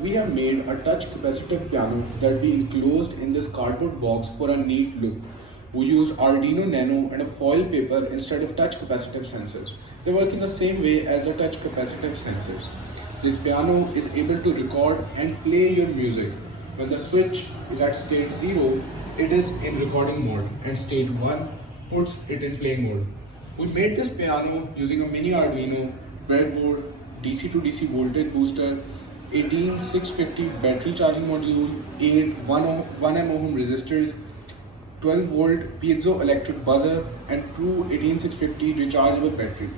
We have made a touch capacitive piano that we enclosed in this cardboard box for a neat look. We use Arduino Nano and a foil paper instead of touch capacitive sensors. They work in the same way as the touch capacitive sensors. This piano is able to record and play your music. When the switch is at state 0, it is in recording mode, and state 1 puts it in playing mode. We made this piano using a mini Arduino, breadboard, DC to DC voltage booster, 18650 battery charging module, 8 1 ohm resistors, 12 volt piezoelectric buzzer, and two 18650 rechargeable battery.